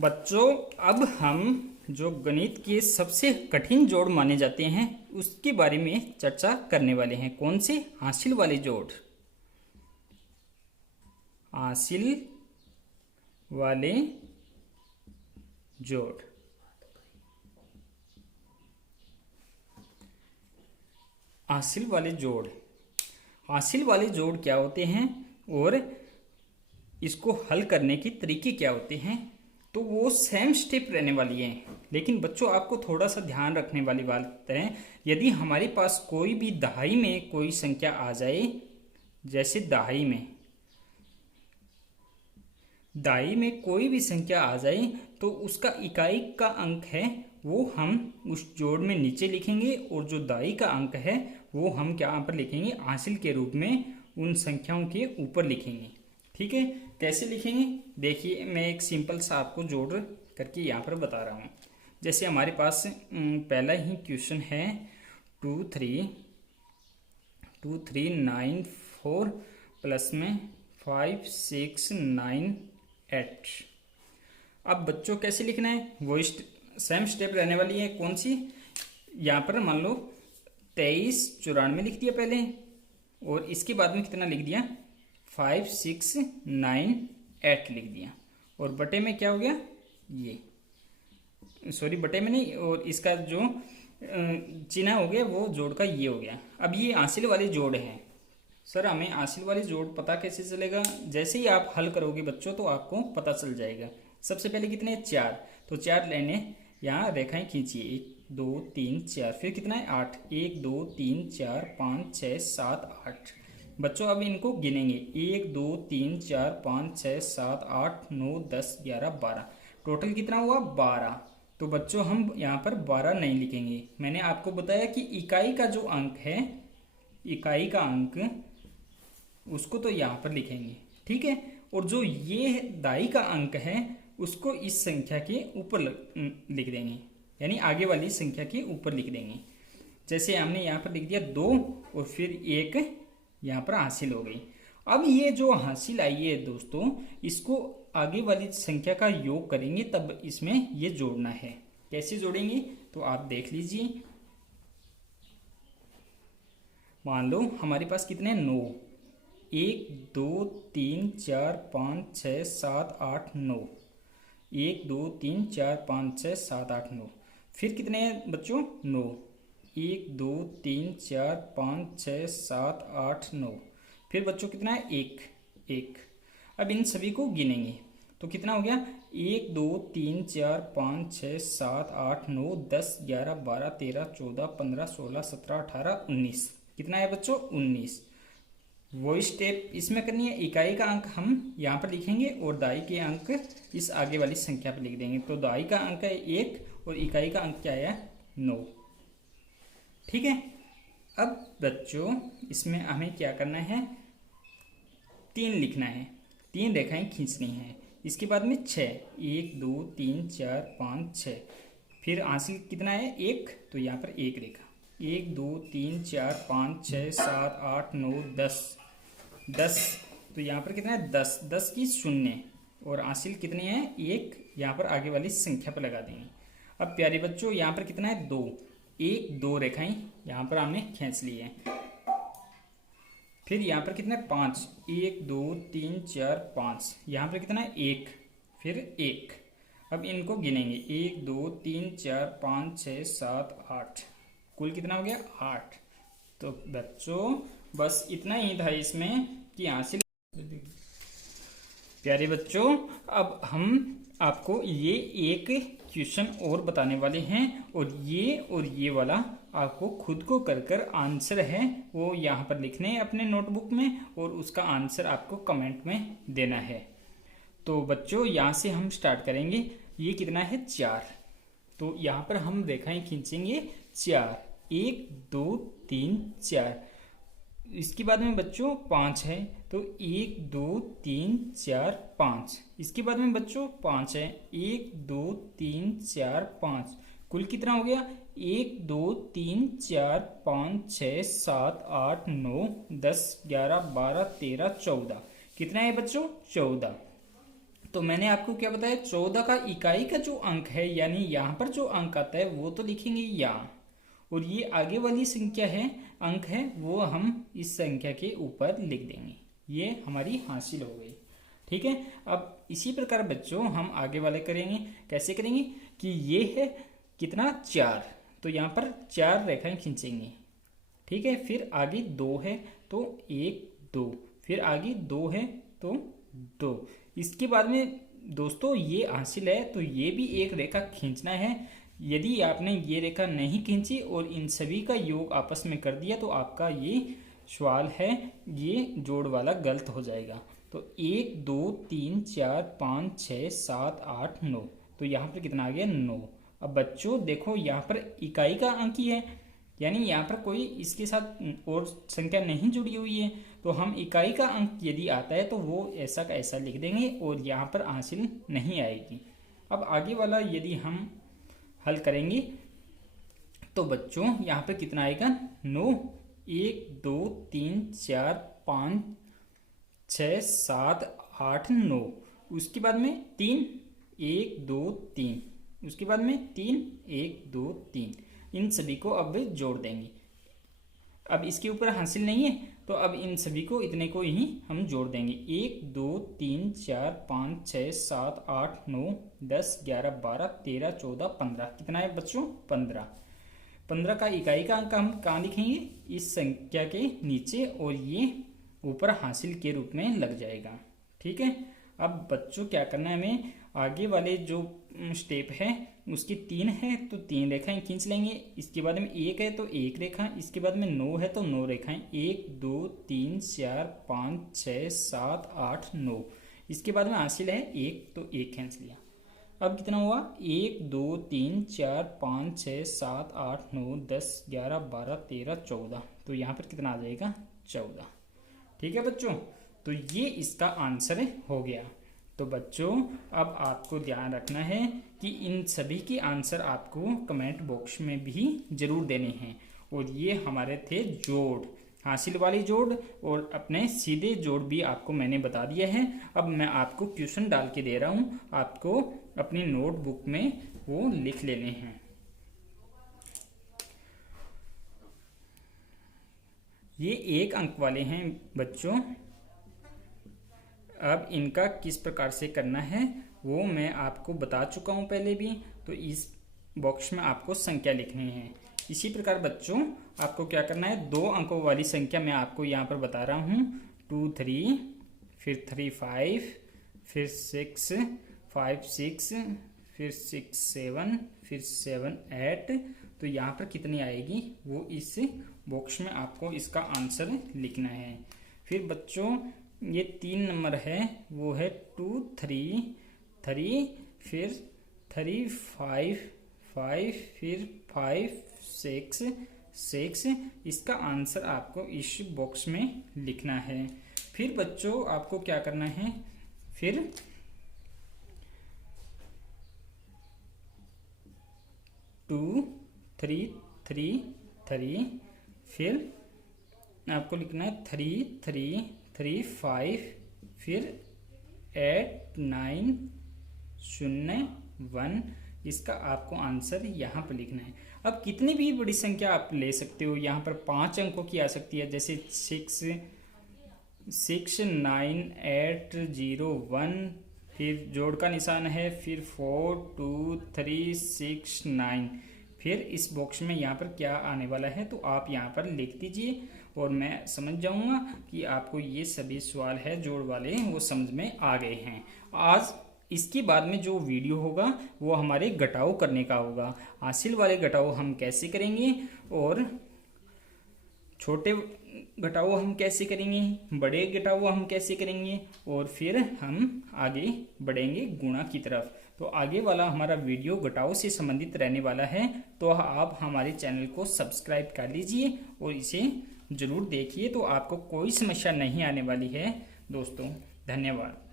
बच्चों, अब हम जो गणित के सबसे कठिन जोड़ माने जाते हैं उसके बारे में चर्चा करने वाले हैं। कौन से? हासिल वाले जोड़। हासिल वाले जोड़। हासिल वाले जोड़। हासिल वाले जोड़ क्या होते हैं और इसको हल करने के तरीके क्या होते हैं, तो वो सेम स्टेप रहने वाली है। लेकिन बच्चों, आपको थोड़ा सा ध्यान रखने वाली बात है, यदि हमारे पास कोई भी दहाई में कोई संख्या आ जाए, जैसे दहाई में कोई भी संख्या आ जाए, तो उसका इकाई का अंक है वो हम उस जोड़ में नीचे लिखेंगे, और जो दाई का अंक है वो हम क्या पर लिखेंगे? हासिल के रूप में उन संख्याओं के ऊपर लिखेंगे। ठीक है, कैसे लिखेंगे? देखिए, मैं एक सिंपल सा आपको जोड़ करके यहाँ पर बता रहा हूँ। जैसे हमारे पास पहला ही क्वेश्चन है 239 प्लस में 5698। अब बच्चों कैसे लिखना है? वो सेम स्टेप रहने वाली है। कौन सी? यहाँ पर मान लो 2394 लिख दिया पहले, और इसके बाद में कितना लिख दिया? 5698 लिख दिया, और बटे में क्या हो गया? ये, सॉरी बटे में नहीं, और इसका जो चिन्ह हो गया वो जोड़ का ये हो गया। अब ये हासिल वाले जोड़ हैं। सर, हमें हासिल वाले जोड़ पता कैसे चलेगा? जैसे ही आप हल करोगे बच्चों तो आपको पता चल जाएगा। सबसे पहले कितने? 4, तो 4 लेने यहाँ रेखाएं खींचिए, 1 2 3 4, फिर कितना है? 8, 1 2 3 4 5 6 7 8। बच्चों अब इनको गिनेंगे, 1 2 3 4 5 6 7 8 9 10 11 12। टोटल कितना हुआ? 12। तो बच्चों हम यहाँ पर 12 नहीं लिखेंगे। मैंने आपको बताया कि इकाई का जो अंक है, इकाई का अंक, उसको तो यहाँ पर लिखेंगे। ठीक है, और जो ये दाई का अंक है उसको इस संख्या के ऊपर लिख देंगे, यानी आगे वाली संख्या के ऊपर लिख देंगे। जैसे हमने यहाँ पर लिख दिया 2, और फिर 1 यहाँ पर हासिल हो गई। अब ये जो हासिल आई है दोस्तों, इसको आगे वाली संख्या का योग करेंगे, तब इसमें ये जोड़ना है। कैसे जोड़ेंगे तो आप देख लीजिए। मान लो हमारे पास कितने? 9, 1 2 3 4 5 6 7 8 9, 1 2 3 4 5 6 7 8 9। फिर कितने हैं बच्चों? 9, 1 2 3 4 5 6 7 8 9। फिर बच्चों कितना है? 1। अब इन सभी को गिनेंगे तो कितना हो गया? 1 2 3 4 5 6 7 8 9 10 11 12 13 14 15 16 17 18 19। कितना है बच्चों? 19। वो स्टेप इसमें करनी है। इकाई का अंक हम यहाँ पर लिखेंगे और दाई के अंक इस आगे वाली संख्या पर लिख देंगे। तो दाई का अंक है 1 और इकाई का अंक क्या है? 9। ठीक है, अब बच्चों इसमें हमें क्या करना है? 3 लिखना है, 3 रेखाएं खींचनी है। इसके बाद में 6, 1 2 3 4 5 6। फिर हासिल कितना है? 1, तो यहाँ पर 1 रेखा, 1 2 3 4 5 6 7 8 9 10। तो यहाँ पर कितना है? 10 की शून्य, और हासिल कितनी है? 1। यहाँ पर आगे वाली संख्या पर लगा देंगे। अब प्यारे बच्चों यहाँ पर कितना है? 2, 1 2 रेखाएं यहाँ पर हमने खींच ली है। फिर यहाँ पर कितना है? 5, 1 2 3 4 5। यहाँ पर कितना है? 1, फिर 1। अब इनको गिनेंगे, 1 2 3 4 5 6 7 8। कुल कितना हो गया? 8। तो बच्चों बस इतना ही था इसमें कि हासिल। प्यारे बच्चों, अब हम आपको ये एक क्वेश्चन और बताने वाले हैं, और ये वाला आपको खुद को कर कर आंसर है वो यहाँ पर लिखने हैं अपने नोटबुक में, और उसका आंसर आपको कमेंट में देना है। तो बच्चों यहाँ से हम स्टार्ट करेंगे। ये कितना है? 4। तो यहाँ पर हम रेखाएं खींचेंगे 4, 1 2 3 4। इसके बाद में बच्चों 5 है, तो 1 2 3 4 5। इसके बाद में बच्चों 5 है, 1 2 3 4 5। कुल कितना हो गया? 1 2 3 4 5 6 7 8 9 10 11 12 13 14। कितना है बच्चों? 14। तो मैंने आपको क्या बताया, 14 का इकाई का जो अंक है यानी यहाँ पर जो अंक आता है वो तो लिखेंगे यहाँ, और ये आगे वाली संख्या है, अंक है, वो हम इस संख्या के ऊपर लिख देंगे। ये हमारी हासिल हो गई। ठीक है। अब इसी प्रकार बच्चों हम आगे वाले करेंगे। कैसे करेंगे कि ये है कितना 4, तो यहाँ पर 4 रेखाएं खींचेंगे। ठीक है। फिर आगे 2 है तो 1 2, फिर आगे 2 है तो 2। इसके बाद में दोस्तों ये हासिल है तो ये भी एक रेखा खींचना है। यदि आपने ये रेखा नहीं खींची और इन सभी का योग आपस में कर दिया तो आपका ये सवाल है ये जोड़ वाला गलत हो जाएगा। तो 1 2 3 4 5 6 7 8 9, तो यहाँ पर कितना आ गया 9। अब बच्चों देखो यहाँ पर इकाई का अंक ही है, यानी यहाँ पर कोई इसके साथ और संख्या नहीं जुड़ी हुई है, तो हम इकाई का अंक यदि आता है तो वो ऐसा का ऐसा लिख देंगे और यहाँ पर हासिल नहीं आएगी। अब आगे वाला यदि हम हल करेंगे तो बच्चों यहाँ पर कितना आएगा 9। 1 2 3 4 5 6 7 8 9, उसके बाद में 3 1 2 3, उसके बाद में 3 1 2 3, इन सभी को अब जोड़ देंगे। अब इसके ऊपर हासिल नहीं है तो अब इन सभी को इतने को ही हम जोड़ देंगे। 1 2 3 4 5 6 7 8 9 10 11 12 13 14 15, कितना है बच्चों 15। 15 का इकाई का अंक हम कहाँ लिखेंगे, इस संख्या के नीचे, और ये ऊपर हासिल के रूप में लग जाएगा। ठीक है। अब बच्चों क्या करना है, हमें आगे वाले जो स्टेप है उसकी 3 है तो 3 रेखाएं खींच लेंगे। इसके बाद में 1 है तो 1 रेखा, इसके बाद में 9 है तो 9 रेखाएं, 1 2 3 4 5 6 7 8 9, इसके बाद में हासिल है 1 तो 1 खींच लिया। अब कितना हुआ 1 2 3 4 5 6 7 8 9 10 11 12 13 14, तो यहाँ पर कितना आ जाएगा 14। ठीक है बच्चों, तो ये इसका आंसर हो गया। तो बच्चों अब आपको ध्यान रखना है कि इन सभी के आंसर आपको कमेंट बॉक्स में भी जरूर देने हैं। और ये हमारे थे जोड़, हासिल वाली जोड़ और अपने सीधे जोड़ भी आपको मैंने बता दिया है। अब मैं आपको क्वेश्चन डाल के दे रहा हूँ, आपको अपनी नोटबुक में वो लिख लेने हैं। ये 1 अंक वाले हैं बच्चों। अब इनका किस प्रकार से करना है वो मैं आपको बता चुका हूँ पहले भी, तो इस बॉक्स में आपको संख्या लिखनी है। इसी प्रकार बच्चों आपको क्या करना है, 2 अंकों वाली संख्या मैं आपको यहाँ पर बता रहा हूँ, 2 3, फिर 3 5, फिर 6 5 6, फिर 6 7, फिर 7 8, तो यहाँ पर कितनी आएगी वो इस बॉक्स में आपको इसका आंसर लिखना है। फिर बच्चों ये 3 नंबर है वो है 2 3 3, फिर 3 5 5, फिर 5 6 6, इसका आंसर आपको इस बॉक्स में लिखना है। फिर बच्चों आपको क्या करना है, फिर 2 3 3 3, फिर आपको लिखना है 3 3 3 5, फिर 8 9 0 1, इसका आपको आंसर यहाँ पर लिखना है। अब कितनी भी बड़ी संख्या आप ले सकते हो, यहाँ पर 5 अंकों की आ सकती है, जैसे 6 9 8 0 1, फिर जोड़ का निशान है, फिर 4 2 3 6 9, फिर इस बॉक्स में यहाँ पर क्या आने वाला है तो आप यहाँ पर लिख दीजिए और मैं समझ जाऊंगा कि आपको ये सभी सवाल है जोड़ वाले वो समझ में आ गए हैं। आज इसके बाद में जो वीडियो होगा वो हमारे घटाव करने का होगा। हासिल वाले घटाव हम कैसे करेंगे और छोटे घटाव हम कैसे करेंगे, बड़े घटाव हम कैसे करेंगे, और फिर हम आगे बढ़ेंगे गुणा की तरफ। तो आगे वाला हमारा वीडियो घटाव से संबंधित रहने वाला है, तो आप हमारे चैनल को सब्सक्राइब कर लीजिए और इसे जरूर देखिए, तो आपको कोई समस्या नहीं आने वाली है दोस्तों। धन्यवाद।